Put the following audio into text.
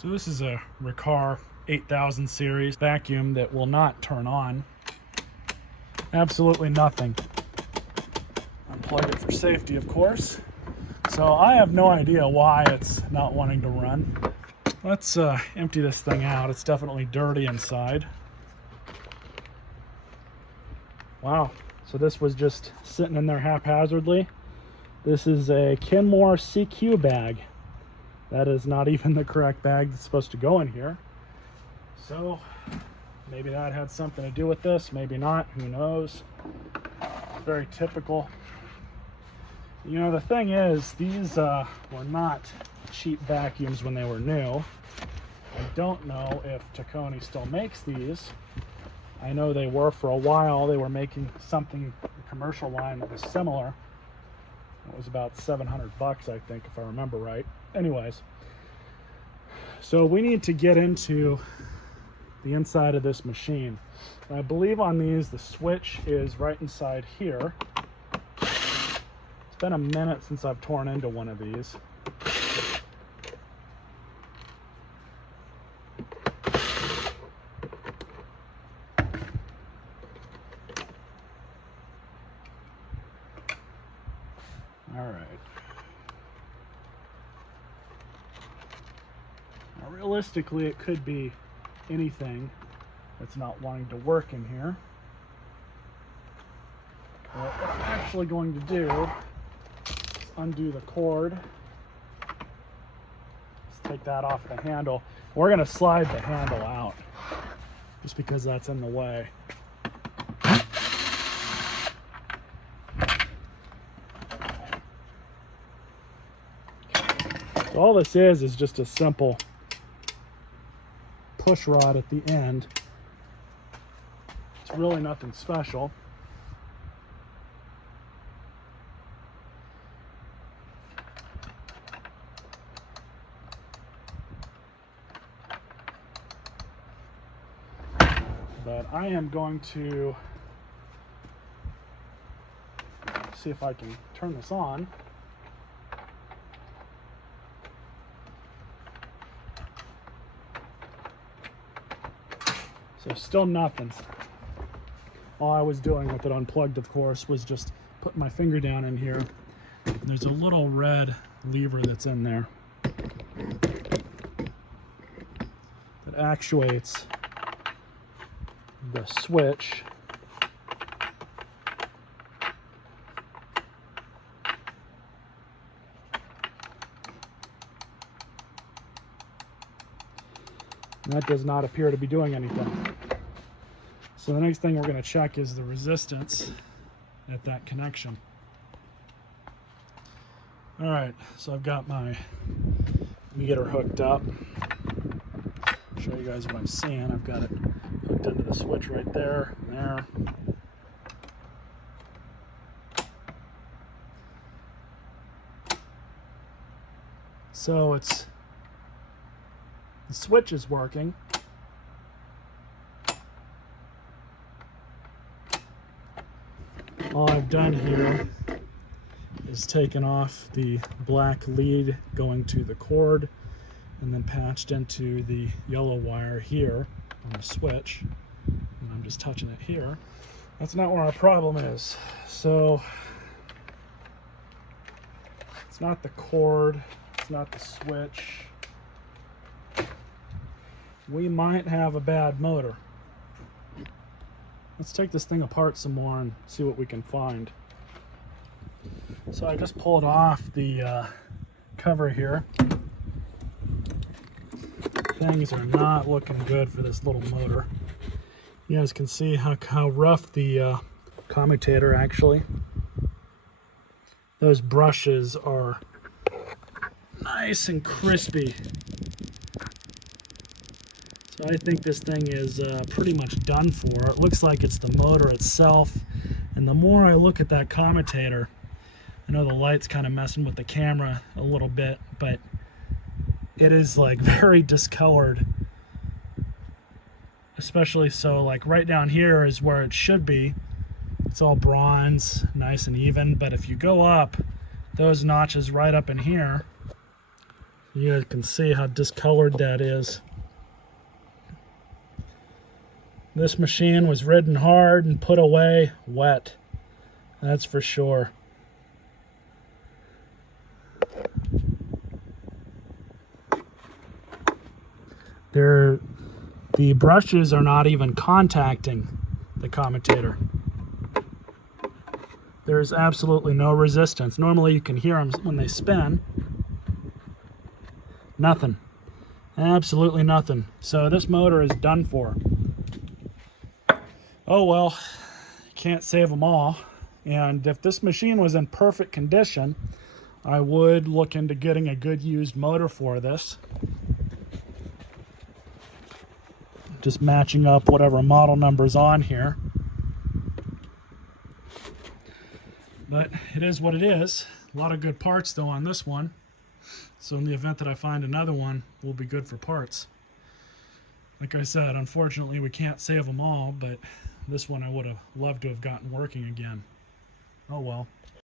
So this is a Riccar 8000 series vacuum that will not turn on. Absolutely nothing. Unplug it for safety, of course. So I have no idea why it's not wanting to run. Let's empty this thing out. It's definitely dirty inside. Wow, so this was just sitting in there haphazardly. This is a Kenmore CQ bag. That is not even the correct bag that's supposed to go in here. So maybe that had something to do with this, maybe not, who knows. Very typical. You know, the thing is, these were not cheap vacuums when they were new. I don't know if Taconi still makes these. I know they were for a while. They were making something, a commercial line that was similar. It was about 700 bucks, I think, if I remember right. Anyways, so we need to get into the inside of this machine. And I believe on these, the switch is right inside here. It's been a minute since I've torn into one of these. All right. Now, realistically, it could be anything that's not wanting to work in here. But what I'm actually going to do is undo the cord. Just take that off the handle. We're going to slide the handle out just because that's in the way. So all this is just a simple push rod at the end. It's really nothing special. But I am going to see if I can turn this on. So still nothing. All I was doing with it unplugged, of course, was just putting my finger down in here. There's a little red lever that's in there that actuates the switch. And that does not appear to be doing anything. So the next thing we're going to check is the resistance at that connection. All right, so I've got my meter hooked up. I'll show you guys what I'm seeing. I've got it hooked into the switch right there and there. So the switch is working. All I've done here is taken off the black lead going to the cord and then patched into the yellow wire here on the switch. And I'm just touching it here. That's not where our problem is. So it's not the cord, it's not the switch. We might have a bad motor. Let's take this thing apart some more and see what we can find. So I just pulled off the cover here. Things are not looking good for this little motor. You guys can see how rough the commutator actually. Those brushes are nice and crispy. So I think this thing is pretty much done for. It looks like it's the motor itself. And the more I look at that commutator, I know the light's kind of messing with the camera a little bit, but it is like very discolored. Especially so like right down here is where it should be. It's all bronze, nice and even. But if you go up, those notches right up in here, You guys can see how discolored that is. This machine was ridden hard and put away wet. That's for sure. The brushes are not even contacting the commutator. There's absolutely no resistance. Normally you can hear them when they spin. Nothing. Absolutely nothing. So this motor is done for. Oh well, can't save them all. And if this machine was in perfect condition, I would look into getting a good used motor for this. Just matching up whatever model number's on here. But it is what it is. A lot of good parts though on this one. So in the event that I find another one, we'll be good for parts. Like I said, unfortunately we can't save them all, but this one I would have loved to have gotten working again. Oh well.